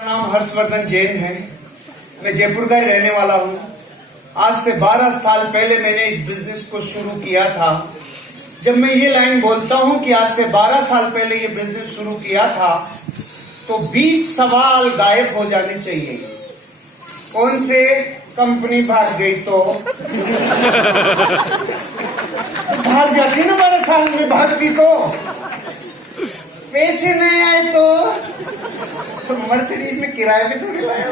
मेरा नाम हर्षवर्धन जैन है। मैं जयपुर का ही रहने वाला हूँ। आज से 12 साल पहले मैंने इस बिजनेस को शुरू किया था। जब मैं ये लाइन बोलता हूँ कि आज से 12 साल पहले ये बिजनेस शुरू किया था, तो 20 सवाल गायब हो जाने चाहिए। कौन से? कंपनी भाग गई तो भाग जाती ना, 12 साल में भागती तो। पैसे नहीं आए तो मर्सिडीज में किराए पे थोड़ी लाया,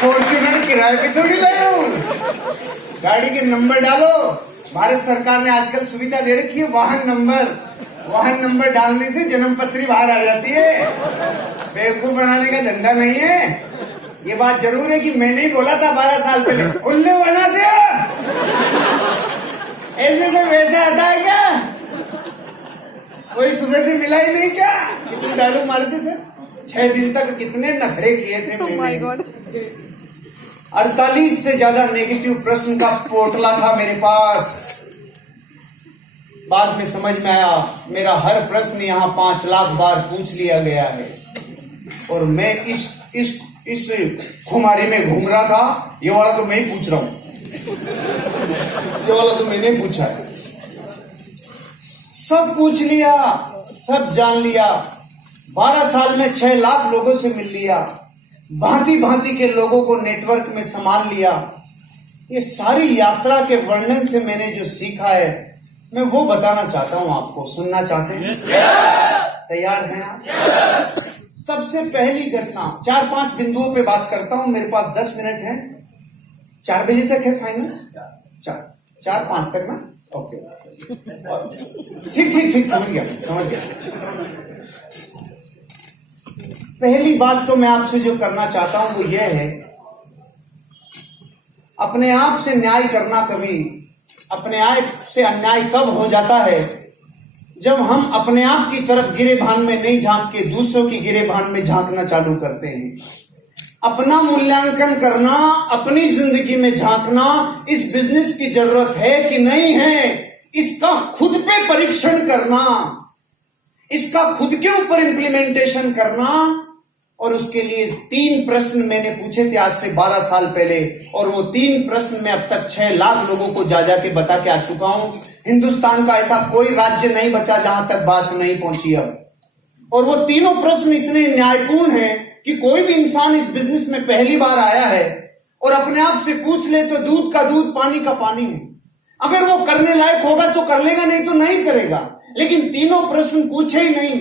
फॉर्च्यूनर किराए पे थोड़ी लाया हूँ। गाड़ी के नंबर डालो। भारत सरकार ने आजकल सुविधा दे रखी है वाहन नंबर डालने से जन्म पत्री बाहर आ जाती है। बेवकूफ बनाने का धंधा नहीं है। ये बात जरूर है कि मैंने ही बोला था 12 साल पहले, उल्लू बना दिया। ऐसे में वैसे आता है क्या? कोई सुबह से मिला ही नहीं क्या? कितने डायलॉग मारते सर। 6 दिन तक कितने नखरे किए थे मैंने। 48 से ज्यादा नेगेटिव प्रश्न का पोटला था मेरे पास। बाद में समझ में आया मेरा हर प्रश्न यहाँ 5 लाख बार पूछ लिया गया है, और मैं इस खुमारी में घूम रहा था। ये वाला तो मैं ही पूछ रहा हूँ, ये वाला तो मैंने पूछा है। सब पूछ लिया, सब जान लिया। 12 साल में 6 लाख लोगों से मिल लिया, भांति भांति के लोगों को नेटवर्क में संभाल लिया। ये सारी यात्रा के वर्णन से मैंने जो सीखा है, मैं वो बताना चाहता हूं आपको। सुनना चाहते हैं? तैयार हैं आप? सबसे पहली घटना 4-5 बिंदुओं पे बात करता हूं। मेरे पास 10 मिनट है। 4 बजे तक है फाइनल? 4-5 तक ना? ओके, ठीक, समझ गया। पहली बात तो मैं आपसे जो करना चाहता हूं वो ये है, अपने आप से न्याय करना कभी, अपने आप से अन्याय कब हो जाता है, जब हम अपने आप की तरफ गिरेबान में नहीं झांक के दूसरों की गिरेबान में झांकना चालू करते हैं। अपना मूल्यांकन करना, अपनी जिंदगी में झांकना, इस बिजनेस की जरूरत है कि नहीं है, इसका खुद पे परीक्षण करना, इसका खुद के ऊपर इंप्लीमेंटेशन करना। और उसके लिए 3 प्रश्न मैंने पूछे थे आज से 12 साल पहले, और वो 3 प्रश्न में अब तक 6 लाख लोगों को जा के बता के आ चुका हूं। हिंदुस्तान का ऐसा कोई राज्य नहीं बचा जहां तक बात नहीं पहुंची अब। और वो तीनों प्रश्न इतने न्यायपूर्ण हैं कि कोई भी इंसान इस बिजनेस में पहली बार आया है और अपने आप से पूछ ले तो दूध का दूध, पानी का पानी है। अगर वो करने लायक होगा तो कर लेगा, नहीं तो नहीं करेगा। लेकिन तीनों प्रश्न पूछे ही नहीं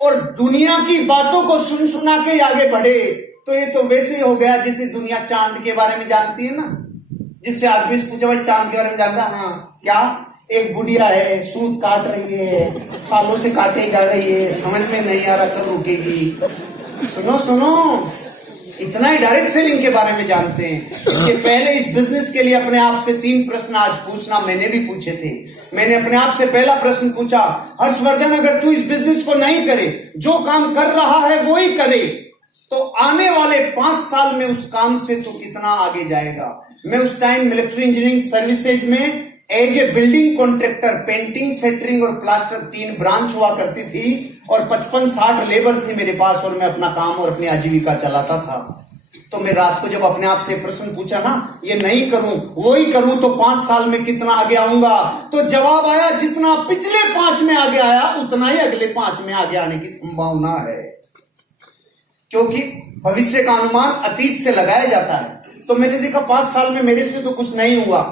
और दुनिया की बातों को सुना के आगे बढ़े, तो ये तो वैसे ही हो गया जैसे दुनिया चांद के बारे में जानती है ना। जिससे आदमी से पूछा भाई चांद के बारे में जानता? हाँ, क्या? एक बुढ़िया है, सूत काट रही है, सालों से काटे जा रही है, समझ में नहीं आ रहा कब रुकेगी। सुनो, इतना ही डायरेक्ट सेलिंग के बारे में जानते हैं। इसके पहले इस बिजनेस के लिए अपने आप से 3 प्रश्न आज पूछना मैंने भी पूछे थे। मैंने अपने आप से पहला प्रश्न पूछा, हर्षवर्धन अगर तू इस बिजनेस को नहीं करे, जो काम कर रहा है वो ही करे, तो आने वाले 5 साल में उस काम से तू कितना आगे जाएगा? मैं उस टाइम मिलिट्री इंजीनियरिंग सर्विसेज में as a building contractor, painting, centering और प्लास्टर 3 ब्रांच हुआ करती थी, और 55-60 लेबर थे मेरे पास, और मैं अपना काम और अपनी आजीविका चलाता था। तो मैं रात को जब अपने आप से प्रश्न पूछा ना, ये नहीं करूं वो ही करूं तो 5 साल में कितना आगे आऊंगा, तो जवाब आया जितना पिछले 5 में आगे आया उतना ही अगले 5 में आगे आने की संभावना है। क्योंकि भविष्य का अनुमान अतीत से लगाया जाता है। तो मैंने देखा 5 साल में मेरे से तो कुछ नहीं हुआ,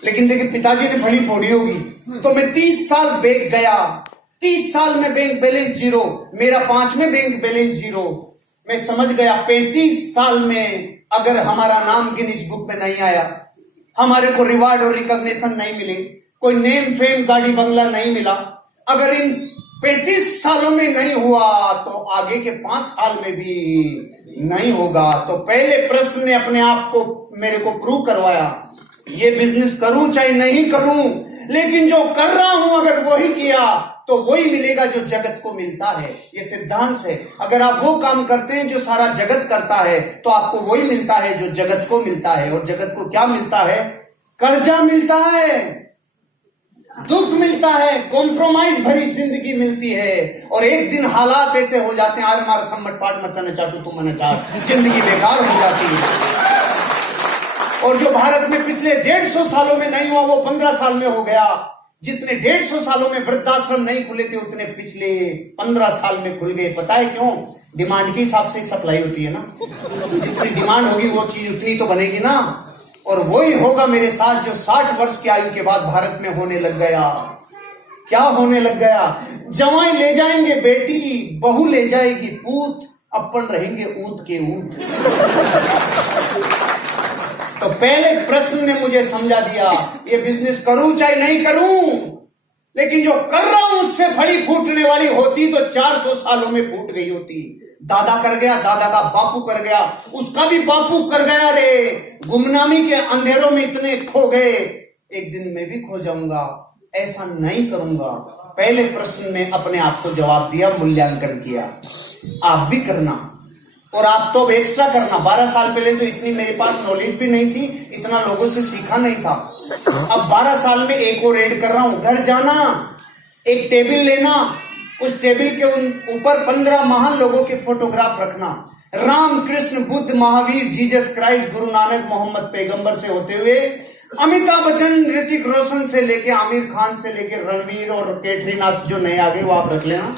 लेकिन देखिए पिताजी ने फली फोड़ी होगी। तो मैं 30 साल बैंक गया, 30 साल में बैंक बैलेंस 0, मेरा 5 में बैंक बैलेंस 0। मैं समझ गया 35 साल में अगर हमारा नाम गिनीज बुक में नहीं आया, हमारे को रिवार्ड और रिकॉग्निशन नहीं मिले, कोई नेम फेम गाड़ी बंगला नहीं मिला, अगर इन 35 सालों में नहीं हुआ तो आगे के 5 साल में भी नहीं होगा। तो पहले प्रश्न ने अपने आप को मेरे को प्रूव करवाया, ये बिजनेस करूं चाहे नहीं करूं, लेकिन जो कर रहा हूं अगर वही किया तो वही मिलेगा जो जगत को मिलता है। ये सिद्धांत है। अगर आप वो काम करते हैं जो सारा जगत करता है तो आपको वही मिलता है जो जगत को मिलता है। और जगत को क्या मिलता है? कर्जा मिलता है। दुख मिलता है, कॉम्प्रोमाइज भरी जिंदगी मिलती है, और एक दिन हालात ऐसे हो जाते हैं, आज हमारा सम्मट पाठ मत न चाटू तुम न चाट, जिंदगी बेकार हो जाती है। और जो भारत में पिछले 150 सालों में नहीं हुआ वो 15 साल में हो गया। जितने 150 सालों में वृद्धाश्रम नहीं खुले थे उतने पिछले 15 साल में खुल गए। पता है क्यों? डिमांड के हिसाब से सप्लाई होती है ना, जितनी डिमांड होगी वो चीज उतनी तो बनेगी ना। और वही होगा मेरे साथ जो 60 वर्ष की आयु के बाद भारत में होने लग गया। क्या होने लग गया? जवाई ले जाएंगे बेटी, बहू ले जाएगी पूत, अपन रहेंगे ऊंट के ऊंट। तो पहले प्रश्न ने मुझे समझा दिया, ये बिजनेस करूं चाहे नहीं करूं, लेकिन जो कर रहा हूं उससे फड़ी फूटने वाली होती तो 400 सालों में फूट गई होती। दादा कर गया, दादा का बापू कर गया, उसका भी बापू कर गया रे। गुमनामी के अंधेरों में इतने खो गए, एक दिन मैं भी खो जाऊंगा, ऐसा नहीं करूंगा। पहले प्रश्न में अपने आप को जवाब दिया, मूल्यांकन किया। आप भी करना, और आप तो अब एक्स्ट्रा करना। 12 साल पहले तो इतनी मेरे पास नॉलेज भी नहीं थी, इतना लोगों से सीखा नहीं था। अब 12 साल में एक और ऐड कर रहा हूं। घर जाना, एक टेबल लेना, उस टेबल के ऊपर 15 महान लोगों के फोटोग्राफ रखना। राम, कृष्ण, बुद्ध, महावीर, जीसस क्राइस्ट, गुरु नानक, मोहम्मद पैगंबर से होते हुए अमिताभ बच्चन, ऋतिक रोशन से लेके आमिर खान से लेके रणवीर और कैटरीना जो नए आ गए वो आप रख लेना।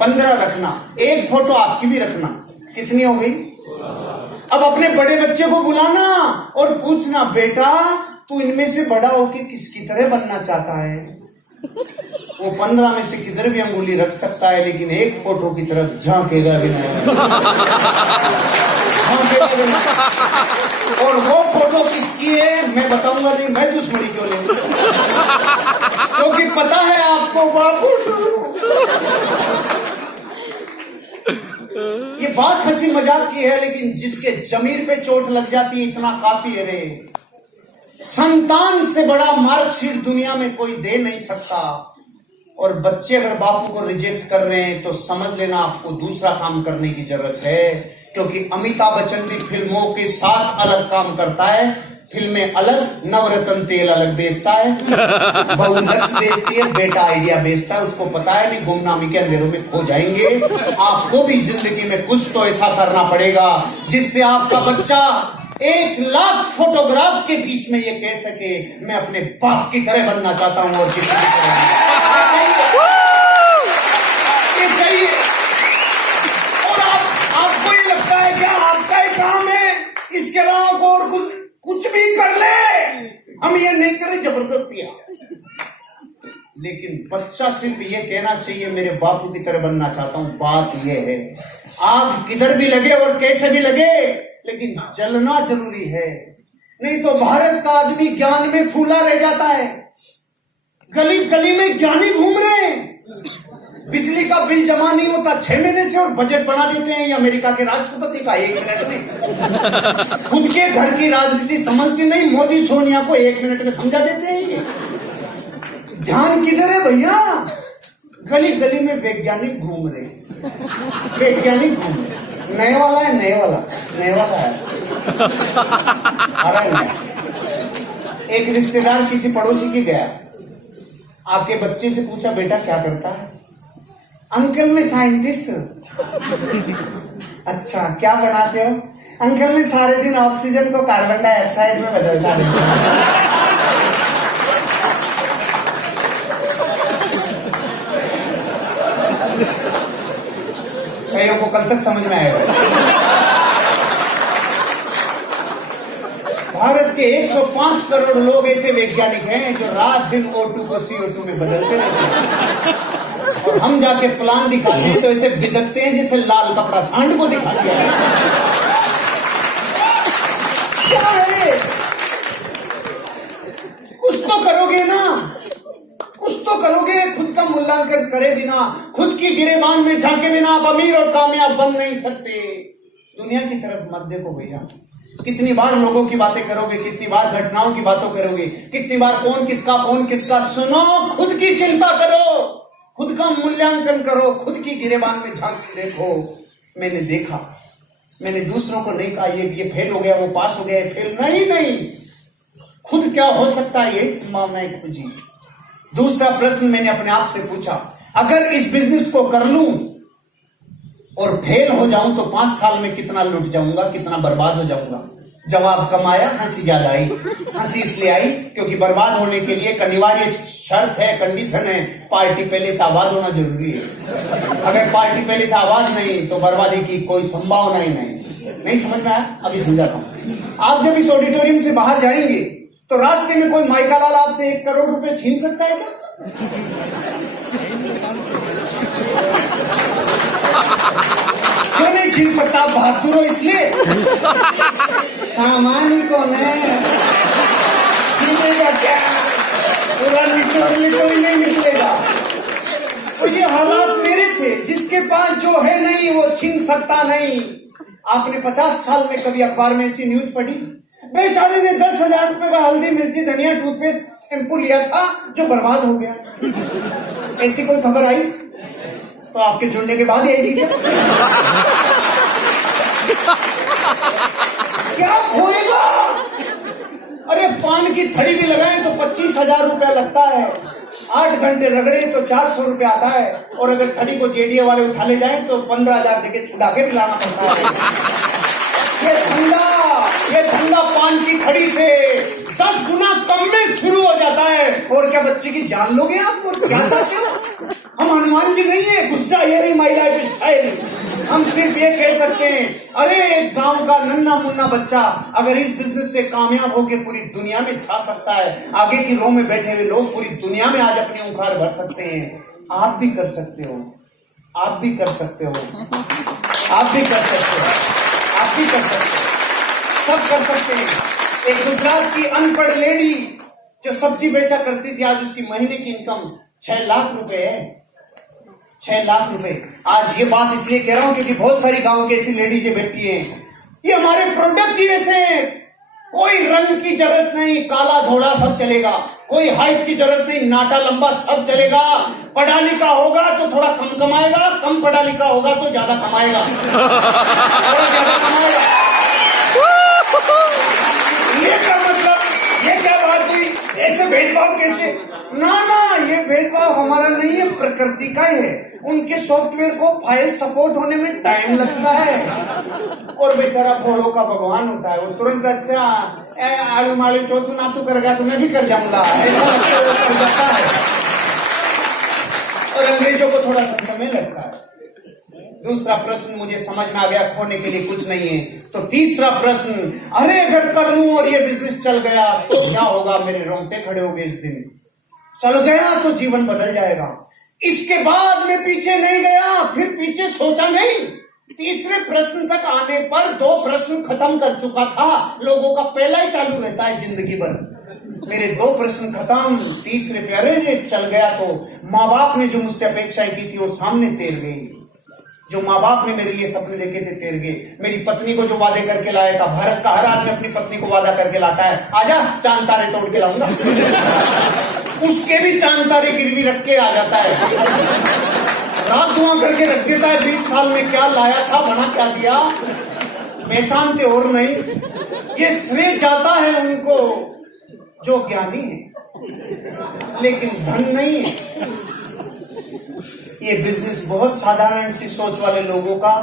15 रखना, एक फोटो आपकी भी रखना। कितनी हो गई? अब अपने बड़े बच्चे को बुलाना और पूछना, बेटा तू इनमें से बड़ा होके किसकी तरह बनना चाहता है? वो 15 में से किधर भी अंगुली रख सकता है, लेकिन एक फोटो की तरफ झांकेगा भी नहीं। और वो फोटो किसकी है मैं बताऊंगा नहीं, मैं दुश्मनी क्यों ले, क्योंकि पता है आपको बापू। ये बात हंसी मजाक की है, लेकिन जिसके जमीर पे चोट लग जाती है इतना काफी है रे। संतान से बड़ा मार्कशीट दुनिया में कोई दे नहीं सकता। और बच्चे अगर बापू को रिजेक्ट कर रहे हैं तो समझ लेना आपको दूसरा काम करने की जरूरत है, क्योंकि अमिताभ बच्चन भी फिल्मों के साथ अलग काम करता है। फिल्में अलग, नवरत्न तेल अलग बेचता है, बहू लक्स बेचती है, बेटा आइडिया बेचता है। उसको पता है कि गुमनामी के अंधेरों में खो जाएंगे। आपको भी जिंदगी में कुछ तो ऐसा करना पड़ेगा जिससे आपका बच्चा 1 लाख फोटोग्राफ के बीच में ये कह सके, मैं अपने बाप की तरह बनना चाहता हूं और किसी की तरह ये चाहिए। और आपको ये लगता है क्या आपका ही काम है, इसके अलावा और कुछ भी कर ले, हम ये नहीं करें जबरदस्तियां। लेकिन बच्चा सिर्फ ये कहना चाहिए, मेरे बापू की तरह बनना चाहता हूं। बात ये है, आग किधर भी लगे और कैसे भी लगे, लेकिन जलना जरूरी है। नहीं तो भारत का आदमी ज्ञान में फूला रह जाता है। गली गली में ज्ञानी घूम रहे हैं, बिजली का बिल जमा नहीं होता 6 महीने से और बजट बना देते हैं ये अमेरिका के राष्ट्रपति का 1 मिनट में। खुद के घर की राजनीति समझती नहीं, मोदी सोनिया को 1 मिनट में समझा देते हैं। ध्यान किधर है भैया? गली गली में वैज्ञानिक घूम रहे, वैज्ञानिक घूम रहे। नए वाला है, नए वाला है, आ रहा है नया। एक रिश्तेदार किसी पड़ोसी के गया, आपके बच्चे से पूछा, बेटा क्या करता है? अंकल मैं साइंटिस्ट हूं। अच्छा क्या बनाते हो? अंकल मैं सारे दिन ऑक्सीजन को कार्बन डाइऑक्साइड में बदलता रहता हूं। कईयों को कल तक समझ में आएगा। भारत के 105 करोड़ लोग ऐसे वैज्ञानिक हैं जो रात दिन O2 को CO2 में बदलते रहते हैं, और हम जाके प्लान दिखाते हैं तो ऐसे बिदकते हैं जैसे लाल कपड़ा सांड को दिखा दिया है। क्या है? कुछ तो करोगे ना, कुछ तो करोगे। खुद का मूल्यांकन करे बिना, खुद की गिरेबान में झांके बिना आप अमीर और कामयाब बन नहीं सकते। दुनिया की तरफ मत देखो भैया। कितनी बार लोगों की बातें करोगे, कितनी बार घटनाओं की बातों करोगे, कितनी बार कौन किसका। सुनो, खुद की चिंता करो, खुद का मूल्यांकन करो, खुद की गिरेबान में झांक देखो। मैंने देखा, मैंने दूसरों को नहीं कहा ये फेल हो गया, वो पास हो गया, फेल नहीं। खुद क्या हो सकता है यही संभावनाएं खोजी। दूसरा प्रश्न मैंने अपने आप से पूछा, अगर इस बिजनेस को कर लूं और फेल हो जाऊं तो 5 साल में कितना लुट जाऊंगा, कितना बर्बाद हो जाऊंगा। जवाब कम आया, हंसी ज्यादा आई। हंसी इसलिए आई क्योंकि बर्बाद होने के लिए एक अनिवार्य शर्त है, कंडीशन है, पार्टी पहले से आबाद होना जरूरी है। अगर पार्टी पहले से आबाद नहीं तो बर्बादी की कोई संभावना ही नहीं समझ में आया? अभी समझाता हूं। आप जब इस ऑडिटोरियम से बाहर जाएंगे तो रास्ते में कोई माइका लाल आपसे 1 करोड़ रुपए छीन सकता है क्या? क्यों नहीं छीन सकता? आप बहादुर हो इसलिए। सामान ही कौन है, छीनेगा क्या? पूरा कोई नहीं निकलेगा। तो ये हालात मेरे थे, जिसके पास जो है नहीं वो छीन सकता नहीं। आपने 50 साल में कभी अखबार में ऐसी न्यूज पढ़ी? बेचारे ने 10,000 रुपए का हल्दी मिर्ची धनिया टूथपेस्ट शैम्पू लिया था जो बर्बाद हो गया। ऐसी कोई खबर आई? तो आपके जुड़ने के बाद आएगी क्या खोएगा? अरे पान की थड़ी भी लगाएं तो 25,000 रुपया लगता है। 8 घंटे रगड़े तो 400 रुपया आता है, और अगर थड़ी को जेडीए वाले उठा ले जाएं तो 15,000 देके छुड़ा के पिलाना पड़ता है। ये धंधा पान की थड़ी से 10 गुना कम में शुरू हो जाता है। और क्या बच्चे की जान लोगे आप? और क्या चाहते हो? हम हनुमान जी नहीं है, गुस्सा ये नहीं माई लाइफ स्टाइल। हम सिर्फ ये कह सकते हैं, अरे एक गांव का नन्ना मुन्ना बच्चा अगर इस बिजनेस से कामयाब होकर पूरी दुनिया में छा सकता है, आगे की रो में बैठे हुए लोग पूरी दुनिया में आज अपनी उखाड़ भर सकते हैं। आप भी कर सकते हो, आप भी कर सकते हो, आप भी कर सकते हो, आप भी कर सकते हो, सब कर सकते हैं। एक गुजरात की अनपढ़ लेडी जो सब्जी बेचा करती थी, आज उसकी महीने की इनकम 6 लाख रुपए है। 6 लाख रुपए। आज ये बात इसलिए कह रहा हूं क्योंकि बहुत सारी गांव की ऐसी लेडीजें बैठी हैं। ये हमारे प्रोडक्ट ही ऐसे हैं, कोई रंग की जरूरत नहीं, काला धोला सब चलेगा। कोई हाइट की जरूरत नहीं, नाटा लंबा सब चलेगा। पढ़ा लिखा होगा तो थोड़ा कम कमाएगा, कम पढ़ा लिखा होगा तो ज्यादा कमाएगा, थोड़ा ज्यादा कमाएगा। ये क्या मतलब? ये क्या बात हुई? ऐसे भेदभाव कैसे? ना ये भेदभाव हमारा नहीं है, प्रकृति का है। उनके सॉफ्टवेयर को फाइल सपोर्ट होने में टाइम लगता है, और बेचारा भोलों का भगवान होता है। वो तुरंत अच्छा आलू मालू चौथू नातू करेगा तो मैं भी कर जाऊंगा, ऐसा कर जाता है। और अंग्रेजों को थोड़ा सा समय लगता है। दूसरा प्रश्न मुझे समझ में आ गया, खोने के लिए कुछ नहीं है। तो तीसरा प्रश्न, अरे अगर कर लूं और ये बिजनेस चल गया तो क्या होगा? मेरे रोंगटे खड़े हो गए इस दिन। चल गया तो जीवन बदल जाएगा। इसके बाद मैं पीछे नहीं गया, फिर पीछे सोचा नहीं। तीसरे प्रश्न तक आने पर 2 प्रश्न खत्म कर चुका था। लोगों का पहला ही चालू रहता है जिंदगी भर। मेरे 2 प्रश्न खत्म, तीसरे पे अरे चल गया तो माँ बाप ने जो मुझसे अपेक्षाएं की थी वो सामने तैर गई। जो माँ बाप ने मेरे लिए सपने देखे थे तैर गए। मेरी पत्नी को जो वादे करके लाया था, भारत का हर आदमी अपनी पत्नी को वादा करके लाता है, आजा चांद तारे तोड़ के लाऊंगा, उसके भी चांद तारे गिरवी रख के आ जाता है। रात दुआ करके रख देता है। 20 साल में क्या लाया था, बना क्या दिया, पहचानते और नहीं। ये श्रेय जाता है उनको जो ज्ञानी है, लेकिन धन नहीं है। ये बिजनेस बहुत साधारण सी सोच वाले लोगों का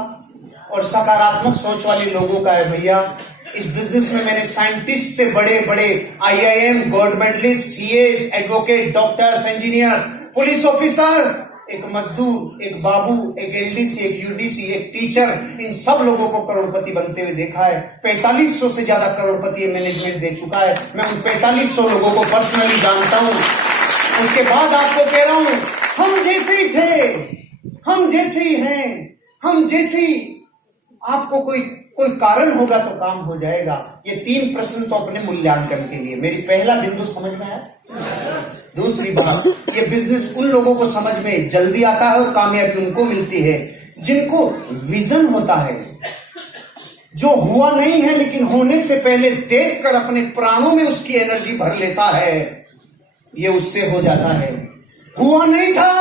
और सकारात्मक सोच वाले लोगों का है भैया। इस बिजनेस में मैंने साइंटिस्ट से बड़े बड़े IIM, gold medalist, CAs, advocate, doctors, engineers, police officers, एक मजदूर, एक बाबू, एक LDC, एक UDC, एक टीचर, इन सब लोगों को करोड़पति बनते हुए देखा है। 4500 से ज्यादा करोड़पति मैनेजमेंट दे चुका है। मैं उन 4500 लोगों को पर्सनली जानता हूं। उसके बाद आपको कह रहा हूं, हम जैसे ही थे, हम जैसे ही हैं, हम जैसे ही, आपको कोई कारण होगा तो काम हो जाएगा। ये 3 प्रश्न तो अपने मूल्यांकन के लिए। मेरी पहला बिंदु समझ में आया। दूसरी बात, ये बिजनेस उन लोगों को समझ में जल्दी आता है और कामयाबी उनको मिलती है जिनको विजन होता है, जो हुआ नहीं है लेकिन होने से पहले देखकर अपने प्राणों में उसकी एनर्जी भर लेता है। ये उससे हो जाता है। हुआ नहीं था,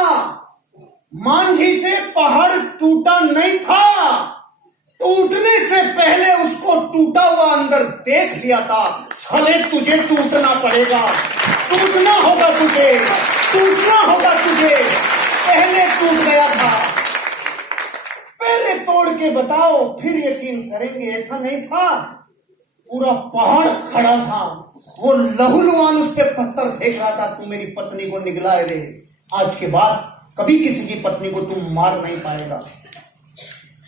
मांझी से पहाड़ टूटा नहीं था, टूटने से पहले उसको टूटा हुआ अंदर देख लिया था। साले तुझे टूटना पड़ेगा, टूटना होगा तुझे। टूटना होगा तुझे, पहले टूट गया था। पहले तोड़ के बताओ फिर यकीन करेंगे। ऐसा नहीं था, पूरा पहाड़ खड़ा था, वो लहूलुहान उस पे पत्थर फेंक रहा था, तू मेरी पत्नी को निगला रे। आज के बाद कभी किसी की पत्नी को तुम मार नहीं पाएगा।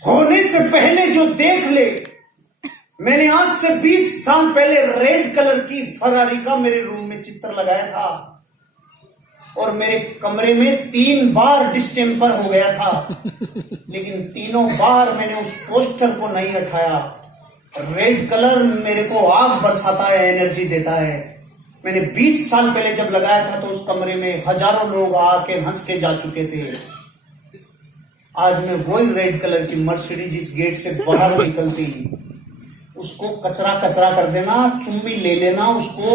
होने से पहले जो देख ले। मैंने आज से 20 साल पहले रेड कलर की फरारी का मेरे रूम में चित्र लगाया था और मेरे कमरे में 3 बार डिस्टेम्पर हो गया था, लेकिन तीनों बार मैंने उस पोस्टर को नहीं हटाया। रेड कलर मेरे को आग बरसाता है, एनर्जी देता है। मैंने 20 साल पहले जब लगाया था तो उस कमरे में हजारों लोग आके हंस के जा चुके थे। आज मैं वही रेड कलर की मर्सिडीज जिस गेट से बाहर निकलती, उसको कचरा कचरा कर देना, चुम्मी ले लेना, उसको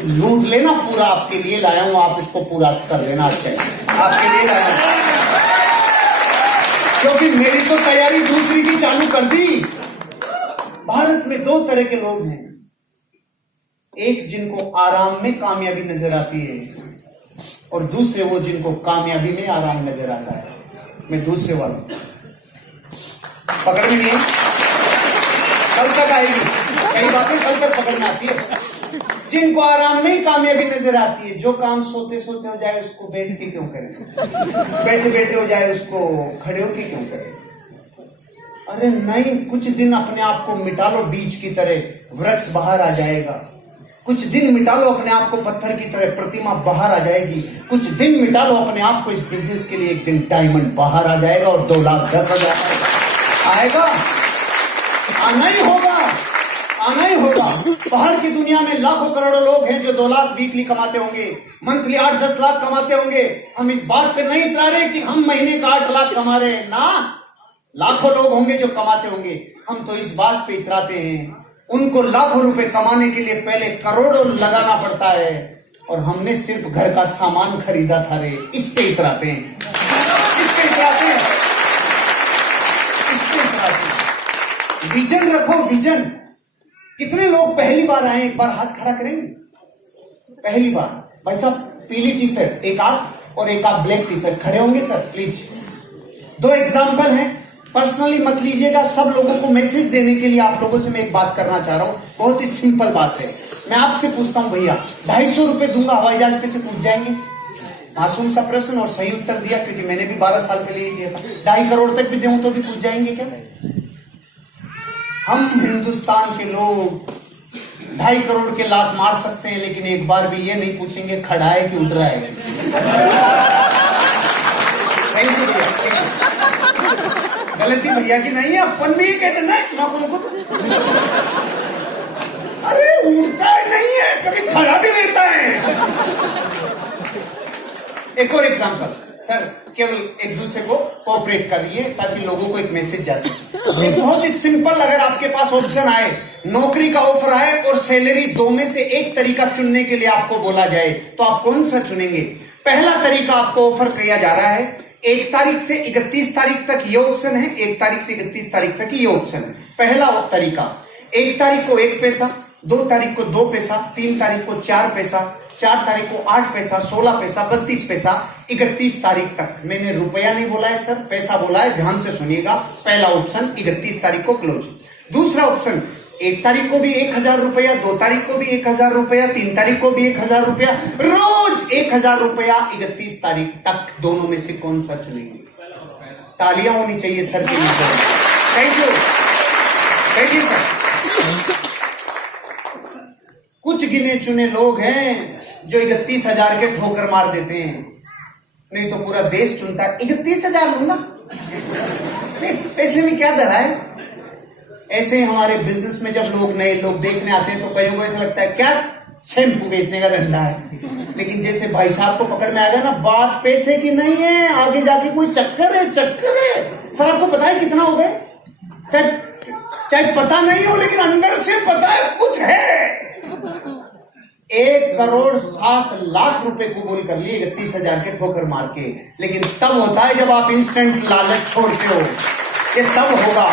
लूट लेना पूरा। आपके लिए लाया हूं, आप इसको पूरा कर लेना। अच्छा आपके लिए लाया हूं, क्योंकि मेरी तो तैयारी दूसरी की चालू कर दी। भारत में 2 तरह के लोग हैं, एक जिनको आराम में कामयाबी नजर आती है और दूसरे वो जिनको कामयाबी में आराम नजर आता है। मैं दूसरे वाला पकड़ में नहीं है, कल तक आएगी, कई बातें कल तक पकड़ में आती है। जिनको आराम में कामयाबी नजर आती है, जो काम सोते सोते हो जाए उसको बैठ के क्यों करें, बैठे बैठे हो जाए उसको खड़े होके क्यों करें। अरे नहीं, कुछ दिन अपने आप को मिटा लो, बीज की तरह वृक्ष बाहर आ जाएगा। कुछ दिन मिटा लो अपने आप को, पत्थर की तरह प्रतिमा बाहर आ जाएगी। कुछ दिन मिटा लो अपने आप को, इस बिजनेस के लिए एक दिन डायमंड बाहर आ जाएगा और 2,10,000 आएगा। आना ही होगा, आना ही होगा। बाहर की दुनिया में लाखों करोड़ों लोग हैं जो 2 लाख वीकली कमाते होंगे, मंथली 8-10 लाख कमाते होंगे। हम इस बात पे नहीं इतरा रहे कि हम महीने का 8 लाख कमा रहे हैं ना। लाखों लोग होंगे जो कमाते होंगे, हम तो इस बात पे इतराते हैं उनको लाखों रुपए कमाने के लिए पहले करोड़ों लगाना पड़ता है और हमने सिर्फ घर का सामान खरीदा था रे। इस पे इतराते हैं, इस पे इतराते हैं, इस पे इतराते हैं। विजन रखो, विजन। कितने लोग पहली बार आए, एक बार हाथ खड़ा करेंगे। पहली बार भाई साहब, पीली टी शर्ट एक आप और एक आप ब्लैक टी शर्ट, खड़े होंगे सर प्लीज। 2 एग्जाम्पल हैं, पर्सनली मत लीजिएगा। सब लोगों को मैसेज देने के लिए आप लोगों से मैं एक बात करना चाह रहा हूं, बहुत ही सिंपल बात है। मैं आपसे पूछता हूं भैया, 250 रुपए दूंगा, हवाई जहाज पे से कूद जाएंगे? मासूम सा प्रश्न और सही उत्तर दिया, क्योंकि मैंने भी 12 साल पहले ही दिया था। 2.5 करोड़ तक भी दूं तो भी कूद जाएंगे क्या? हम हिंदुस्तान के लोग 2.5 करोड़ के लात मार सकते हैं, लेकिन एक बार भी ये नहीं पूछेंगे खड़ा है कि उड़ रहा है। गलती भैया की नहीं है, अपन भी कहते ना अरे उड़ता नहीं है, कभी खड़ा भी रहता है। एक और एग्जांपल सर, केवल एक दूसरे को कोऑपरेट करिए ताकि लोगों को एक मैसेज जा सके। एक बहुत ही सिंपल, अगर आपके पास ऑप्शन आए, नौकरी का ऑफर आए और सैलरी, 2 में से एक तरीका चुनने के लिए आपको बोला जाए, तो आप कौन सा चुनेंगे? पहला तरीका आपको ऑफर किया जा रहा है, 1 तारीख से 31 तारीख तक ये ऑप्शन है, 1 तारीख से 31 तारीख तक ये ऑप्शन है। पहला तरीका, 1 तारीख को 1 पैसा, 2 तारीख को 2 पैसा, 3 तारीख को 4 पैसा, 4 तारीख को 8 पैसा, 16 पैसा, 32 पैसा, 31 तारीख तक। मैंने रुपया नहीं बोला है सर, पैसा बोला है, ध्यान से सुनिएगा। पहला ऑप्शन 31 तारीख को क्लोज। दूसरा ऑप्शन, 1 तारीख को भी 1,000 रुपया, 2 तारीख को भी 1,000 रुपया, 3 तारीख को भी 1,000 रुपया, रोज 1,000 रुपया 31 तारीख तक। दोनों में से कौन सा चुनेंगे? तालियां होनी चाहिए सर के लिए। Thank you, thank you sir. कुछ गिने चुने लोग हैं जो 31,000 के ठोकर मार देते हैं, नहीं तो पूरा देश चुनता है 31,000 लूंगा, पैसे में क्या धरा है। ऐसे हमारे बिजनेस में जब लोग नए लोग देखने आते हैं तो कईयों को ऐसा लगता है क्या शैम्पू बेचने का धंधा है, लेकिन जैसे भाई साहब को पकड़ में आ गया ना, बात पैसे की नहीं है, आगे जाके कोई चक्कर है, चक्कर है। सर आपको पता है कितना हो गए? चाहे पता नहीं हो, लेकिन अंदर से पता है कुछ है। 1,07,00,000 रुपए को बोल कर लिए 31,000 के ठोकर मार के। लेकिन तब होता है जब आप इंस्टेंट लालच छोड़ते हो, ये तब होगा।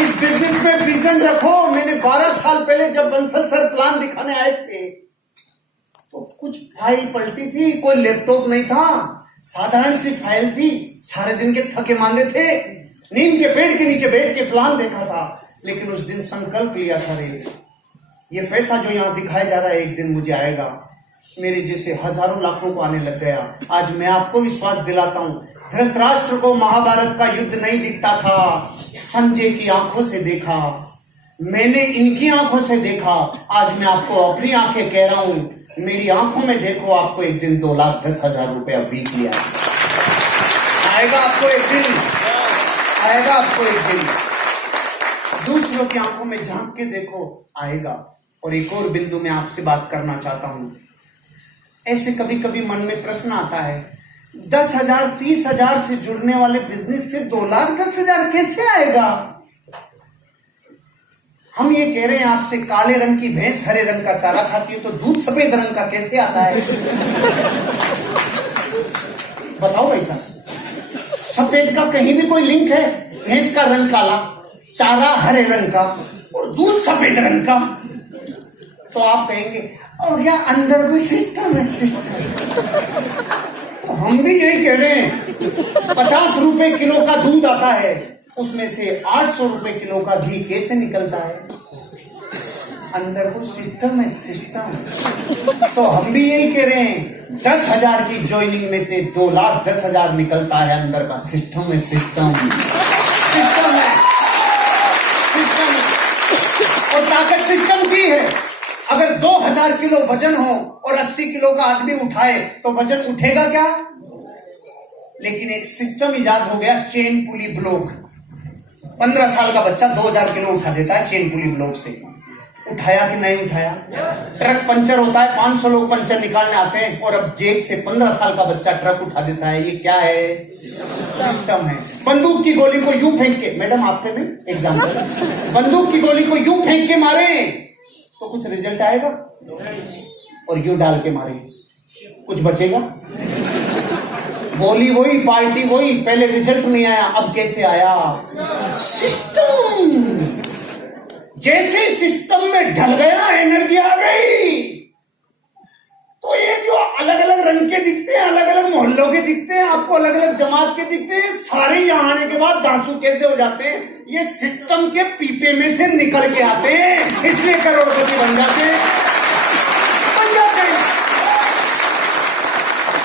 इस बिजनेस में विजन रखो। मैंने 12 साल पहले जब बंसल सर प्लान दिखाने आए थे तो कुछ फाइल पलटी थी, कोई लैपटॉप नहीं था, साधारण सी फाइल थी। सारे दिन के थके मांदे थे, नीम के पेड़ के नीचे बैठ के प्लान देखा था, लेकिन उस दिन संकल्प लिया था, रे ये पैसा जो यहाँ दिखाया जा रहा है एक दिन मुझे आएगा। मेरे जैसे हजारों लाखों को आने लग गया। आज मैं आपको विश्वास दिलाता हूँ, धृतराष्ट्र को महाभारत का युद्ध नहीं दिखता था, संजय की आंखों से देखा, मैंने इनकी आंखों से देखा। आज मैं आपको अपनी आंखें कह रहा हूं, मेरी आंखों में देखो, आपको एक दिन 2,10,000 रुपया वीकली आएगा, आपको एक दिन आएगा, आपको एक दिन। दूसरों की आंखों में झांक के देखो, आएगा। और एक और बिंदु में आपसे बात करना चाहता हूं। ऐसे कभी कभी मन में प्रश्न आता है, 10,000 30,000 से जुड़ने वाले बिजनेस से 2,10,000 कैसे आएगा? हम ये कह रहे हैं आपसे, काले रंग की भैंस हरे रंग का चारा खाती है, तो दूध सफेद रंग का कैसे आता है? बताओ भाई साहब, सफेद का कहीं भी कोई लिंक है? भैंस का रंग काला, चारा हरे रंग का और दूध सफेद रंग का। तो आप कहेंगे और क्या अंदर कोई सिस्टम है? सिस्टम। तो हम भी यही कह रहे हैं, 50 रुपए किलो का दूध आता है, उसमें से 800 रुपए किलो का घी कैसे निकलता है? अंदर कोई सिस्टम है, सिस्टम। तो हम भी यही कह रहे हैं, 10,000 की ज्वाइनिंग में से 2,10,000 निकलता है, अंदर का सिस्टम है, सिस्टम सिस्टम है, सिस्टम। और ताकत सिस्टम की है। अगर 2,000 किलो वजन हो और 80 किलो का आदमी उठाए तो वजन उठेगा क्या? लेकिन एक सिस्टम इजाद हो गया, चेन पुली ब्लॉक। 15 साल का बच्चा 2,000 किलो उठा देता है चेन पुली ब्लॉक से। उठाया कि नहीं उठाया? ट्रक पंचर होता है, 500 लोग पंचर निकालने आते हैं, और अब जेब से 15 साल का बच्चा ट्रक उठा देता है। ये क्या है? सिस्टम है। बंदूक की गोली को यूं फेंक के, मैडम आपने नहीं एग्जाम्पल, बंदूक की गोली को यूं फेंक के मारे तो कुछ रिजल्ट आएगा? और यूं डाल के मारे कुछ बचेगा? गोली वही, पार्टी वही, पहले रिजल्ट नहीं आया, अब कैसे आया? सिस्टम। जैसे सिस्टम में ढल गया, एनर्जी आ गई। तो ये जो अलग अलग रंग के दिखते हैं, अलग अलग मोहल्लों के दिखते हैं, आपको अलग अलग जमात के दिखते हैं, सारे यहाँ आने के बाद दांसू कैसे हो जाते हैं? ये सिस्टम के पीपे में से निकल के आते हैं, इसलिए करोड़पति बन जाते हैं।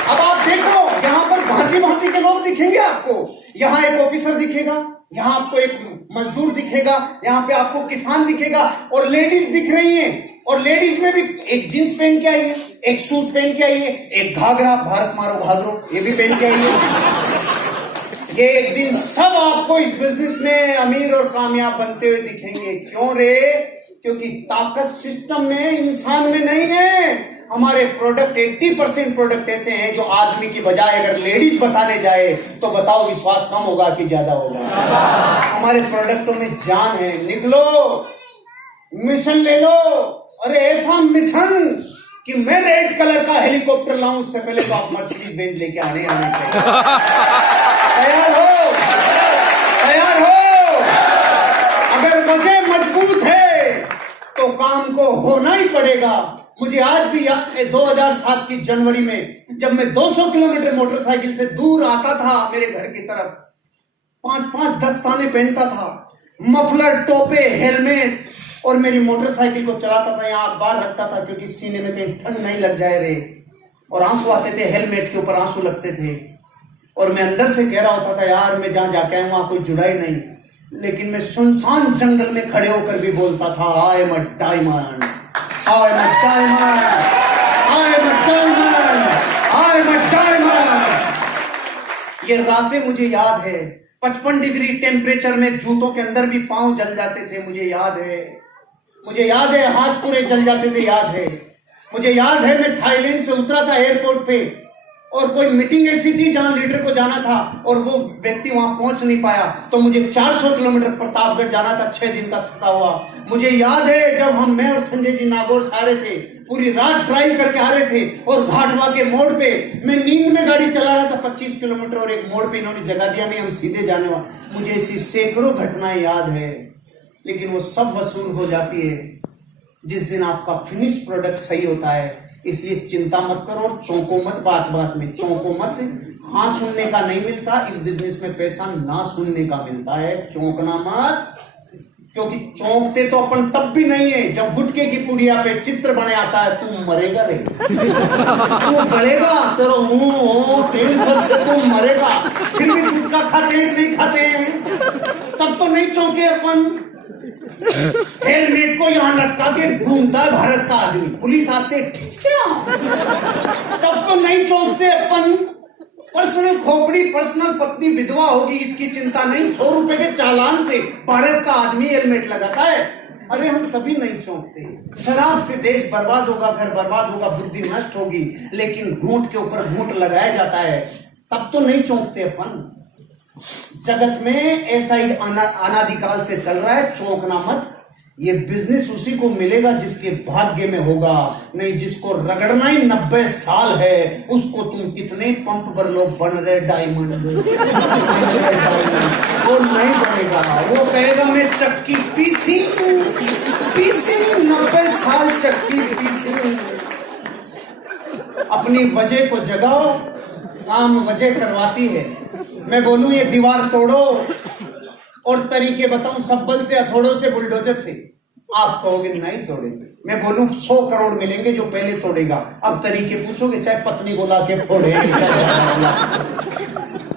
अब आप देखो, यहाँ पर भांति भांति के लोग दिखेंगे आपको। यहाँ एक ऑफिसर दिखेगा, यहाँ आपको एक मजदूर दिखेगा, यहाँ पे आपको किसान दिखेगा, और लेडीज दिख रही हैं। और लेडीज में भी एक जींस पहन के आई है, एक सूट पहन के आई है, एक घाघरा, भारत मारो घाघरो, ये भी पहन के आई है। ये एक दिन सब आपको इस बिजनेस में अमीर और कामयाब बनते हुए दिखेंगे। क्यों रे? क्योंकि ताकत सिस्टम में, इंसान में नहीं है। हमारे प्रोडक्ट 80% प्रोडक्ट ऐसे हैं जो आदमी की बजाय अगर लेडीज बताने जाए तो बताओ विश्वास कम होगा कि ज्यादा होगा? हमारे प्रोडक्टों में जान है। निकलो, मिशन ले लो। अरे ऐसा मिशन कि मैं रेड कलर का हेलीकॉप्टर लाऊं, उससे पहले तो आप मर्सिडीज बेंज लेके आने चाहिए। तैयार हो? तैयार हो? अगर वजह मजबूत है तो काम को होना ही पड़ेगा। मुझे आज भी याद है 2007 की जनवरी में, जब मैं 200 किलोमीटर मोटरसाइकिल से दूर आता था मेरे घर की तरफ, 5-5 दस्ताने पहनता था, मफलर, टोपे, हेलमेट, और मेरी मोटरसाइकिल को चलाता था, यहाँ अखबार रखता था क्योंकि सीने में कहीं ठंड नहीं लग जाए रे। और आंसू आते थे, हेलमेट के ऊपर आंसू लगते थे, और मैं अंदर से कह रहा होता था, यार मैं जहां जाके आया वहां कोई जुड़ा ही नहीं। लेकिन मैं सुनसान जंगल में खड़े होकर भी बोलता था, I am a diamond, I am a diamond, I am a diamond, I am a diamond. ये रातें मुझे याद है, 55 डिग्री टेम्परेचर में जूतों के अंदर भी पांव जल जाते थे, मुझे याद है। मुझे याद है हाथ पूरे जल जाते थे, याद है। मुझे याद है मैं थाईलैंड से उतरा था एयरपोर्ट पे, और कोई मीटिंग ऐसी थी जहां लीडर को जाना था और वो व्यक्ति वहां पहुंच नहीं पाया, तो मुझे 400 किलोमीटर प्रतापगढ़ जाना था, 6 दिन का थका हुआ। मुझे याद है जब मैं और संजय जी नागौर से आ रहे थे, पूरी रात ड्राइव करके आ रहे थे, और घाटवा के मोड़ पे मैं नींद में गाड़ी चला रहा था 25 किलोमीटर, और एक मोड़ पे इन्होंने जगह दिया नहीं, हम सीधे जाने वाले। मुझे ऐसी सैकड़ों घटनाएं याद है, लेकिन वो सब वसूल हो जाती है जिस दिन आपका फिनिश प्रोडक्ट सही होता है। इसलिए चिंता मत करो और चौंको मत, बात बात में चौंको मत। हाँ सुनने का नहीं मिलता इस बिजनेस में पैसा, ना सुनने का मिलता है, चौंकना मत। क्योंकि चौंकते तो अपन तब भी नहीं है जब गुटके की पुड़िया पे चित्र बने आता है, तू मरेगा रे, तू गलेगा, तेरा कैंसर से तू मरेगा, फिर भी गुटखा खाते हैं नहीं खाते हैं, तब तो नहीं चौंके अपन। हेलमेट को यहाँ लटका के घूमता है भारत का आदमी, पुलिस आते खींच क्या, तब तो नहीं चौंकते अपन। पर्सनल खोपड़ी, पर्सनल पत्नी विधवा होगी इसकी चिंता नहीं, 100 रुपए के चालान से भारत का आदमी हेलमेट लगाता है, अरे हम कभी नहीं चौंकते। शराब से देश बर्बाद होगा, घर बर्बाद होगा, बुद्धि नष्ट होगी, लेकिन घूंट के ऊपर घूंट लगाया जाता है, तब तो नहीं चौंकते अपन। जगत में ऐसा ही अनादिकाल से चल रहा है, चौंकना मत। ये बिजनेस उसी को मिलेगा जिसके भाग्य में होगा, नहीं जिसको रगड़ना ही 90 साल है, उसको तुम कितने पंप पर लोग बन रहे डायमंड, वो नहीं बनेगा। वो कहेगा मैं चक्की पीसी 90 साल चक्की पीसी। अपनी वजह को जगाओ, काम वजह करवाती है। मैं बोलूं ये दीवार तोड़ो और तरीके बताऊं, सब बल से, हथौड़ों से, बुलडोजर से, आप कहोगे नहीं तोड़ेंगे। मैं बोलूं 100 करोड़ मिलेंगे जो पहले तोड़ेगा। अब तरीके पूछोगे, चाहे पत्नी को ला के फोड़े,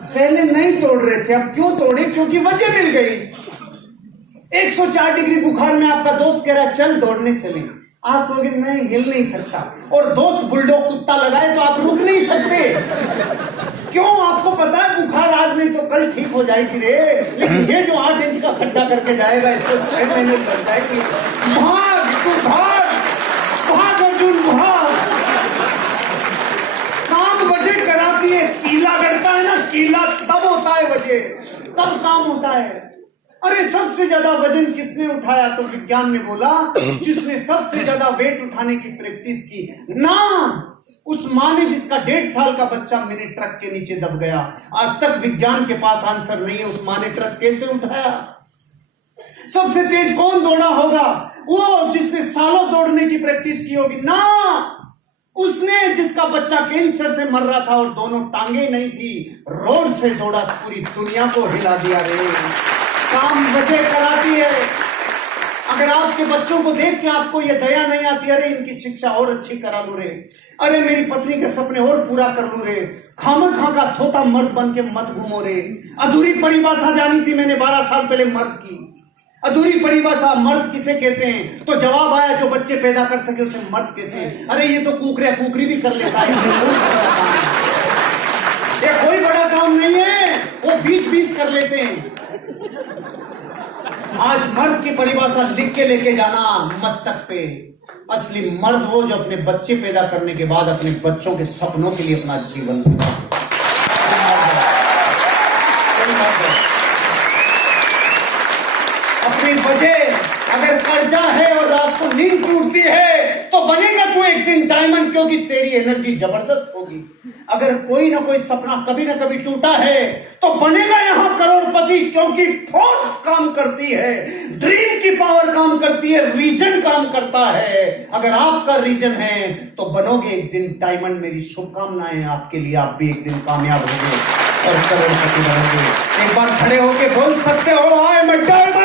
पहले नहीं तोड़ रहे थे, अब क्यों तोड़े? क्योंकि वजह मिल गई। 104 डिग्री बुखार में आपका दोस्त कह रहा है चल दौड़ने चले, आप कहोगे नहीं, हिल नहीं सकता, और दोस्त बुलडॉग कुत्ता लगाए तो आप रुक नहीं सकते। क्यों? आपको पता है बुखार आज नहीं तो कल ठीक हो जाएगी रे, लेकिन ये जो 8 इंच का खड्डा करके जाएगा इसको 6 महीने लग जाएगी। भाग तू भाग, भाग अर्जुन भाग। काम वजह कराती है, कीला गड़ता है ना, कीला तब होता है वजह, तब काम होता है। अरे सबसे ज्यादा वजन किसने उठाया? तो विज्ञान ने बोला जिसने सबसे ज्यादा वेट उठाने की प्रैक्टिस की ना, उस माँ ने जिसका 1.5 साल का बच्चा मिनी ट्रक के नीचे दब गया। आज तक विज्ञान के पास आंसर नहीं है उस माँ ने ट्रक कैसे उठाया। सबसे तेज कौन दौड़ा होगा? वो जिसने सालों दौड़ने की प्रैक्टिस की होगी ना, उसने जिसका बच्चा कैंसर से मर रहा था और दोनों टांगे नहीं थी, रोड से दौड़ा, पूरी दुनिया को हिला दिया रे। काम वजह कराती है। अगर आपके बच्चों को देख के आपको ये दया नहीं आती, अरे इनकी शिक्षा और अच्छी करा लू रे, अरे मेरी पत्नी के सपने और पूरा कर लू रे, खामखा का थोता मर्द बन के मत घूमो रे। अधूरी परिभाषा जानी थी मैंने 12 साल पहले मर्द की। अधूरी परिभाषा मर्द किसे कहते हैं? तो जवाब आया जो बच्चे पैदा कर सके उसे मर्द कहते हैं। अरे ये तो कुकरी भी कर लेता है, ये कोई बड़ा काम नहीं है, वो 20-20 कर लेते हैं। आज मर्द की परिभाषा लिख के लेके जाना मस्तक पे। असली मर्द वो जो अपने बच्चे पैदा करने के बाद अपने बच्चों के सपनों के लिए अपना जीवन देता। अपनी वजह अगर कर्जा है और रात को नींद टूटती है तो बनेगा तू एक दिन डायमंड, क्योंकि तेरी एनर्जी जबरदस्त होगी। अगर कोई ना कोई सपना कभी ना कभी टूटा है तो बनेगा यहां करोड़पति, क्योंकि फोर्स काम करती है, ड्रीम की पावर काम करती है, रीजन काम करता है। अगर आपका रीजन है तो बनोगे एक दिन डायमंड। मेरी शुभकामनाएं आपके लिए, आप भी एक दिन कामयाब होंगे और करोड़पति बनोगे। एक बार खड़े होके बोल सकते हो आई एम अ डायमंड।